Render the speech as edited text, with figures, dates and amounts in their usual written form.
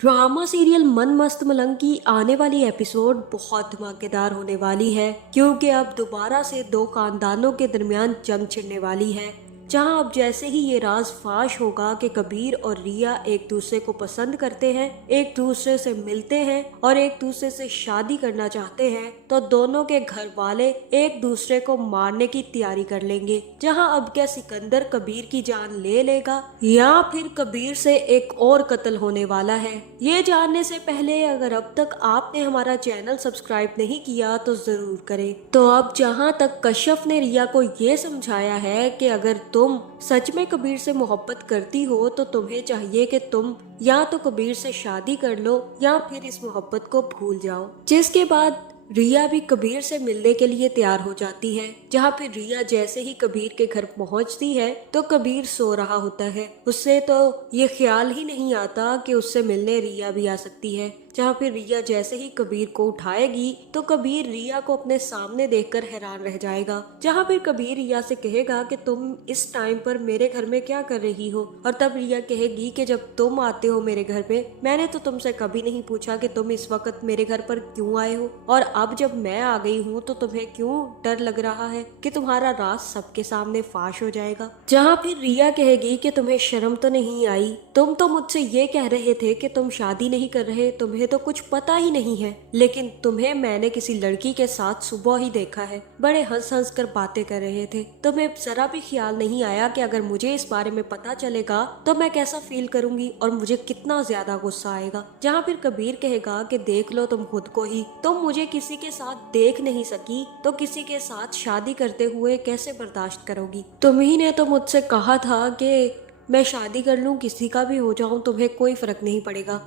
Drama serial मन मस्त मलंग की आने वाली एपिसोड बहुत धमाकेदार होने वाली है, क्योंकि अब दोबारा से दो खानदानों के दरमियान जंग छिड़ने वाली है। जहां अब जैसे ही ये राज फाश होगा कि कबीर और रिया एक दूसरे को पसंद करते हैं, एक दूसरे से मिलते हैं और एक दूसरे से शादी करना चाहते हैं, तो दोनों के घर वाले एक दूसरे को मारने की तैयारी कर लेंगे। जहां अब क्या सिकंदर कबीर की जान ले लेगा या फिर कबीर से एक और कत्ल होने वाला है, ये जानने से पहले अगर अब तक आपने हमारा चैनल सब्सक्राइब नहीं किया तो जरूर करें। तो अब जहां तक कश्यप ने रिया को ये समझाया है कि अगर तुम सच में कबीर से मोहब्बत करती हो तो तुम्हें चाहिए कि तुम या तो कबीर से शादी कर लो या फिर इस मोहब्बत को भूल जाओ। जिसके बाद रिया भी कबीर से मिलने के लिए तैयार हो जाती है। जहाँ फिर रिया जैसे ही कबीर के घर पहुँचती है तो कबीर सो रहा होता है। उससे तो ये ख्याल ही नहीं आता कि उससे मिलने रिया भी आ सकती है। जहाँ फिर रिया जैसे ही कबीर को उठाएगी तो कबीर रिया को अपने सामने देखकर हैरान रह जाएगा। जहाँ फिर कबीर रिया से कहेगा कि तुम इस टाइम पर मेरे घर में क्या कर रही हो, और तब रिया कहेगी कि जब तुम आते हो मेरे घर पे मैंने तो तुमसे कभी नहीं पूछा कि तुम इस वक्त मेरे घर पर क्यों आए हो, और अब जब मैं आ गई हूँ तो तुम्हें क्यों डर लग रहा है कि तुम्हारा राज सबके सामने फाश हो जाएगा। जहाँ फिर रिया कहेगी कि तुम्हें शर्म तो नहीं आई, तुम तो मुझसे ये कह रहे थे कि तुम शादी नहीं कर रहे, तुम्हें तो कुछ पता ही नहीं है, लेकिन तुम्हें मैंने किसी लड़की के साथ सुबह ही देखा है, बड़े हंस हंस कर बातें कर रहे थे, तुम्हें जरा भी ख्याल नहीं आया कि अगर मुझे इस बारे में पता चलेगा तो मैं कैसा फील करूंगी और मुझे कितना ज्यादा गुस्सा आएगा। जहाँ फिर कबीर कहेगा कि देख लो तुम खुद को ही, तुम मुझे किसी के साथ देख नहीं सकी तो किसी के साथ शादी करते हुए कैसे बर्दाश्त करोगी। तुम्ही ने तो मुझसे कहा था कि मैं शादी कर लूं, किसी का भी हो जाऊं, तुम्हें कोई फर्क नहीं पड़ेगा।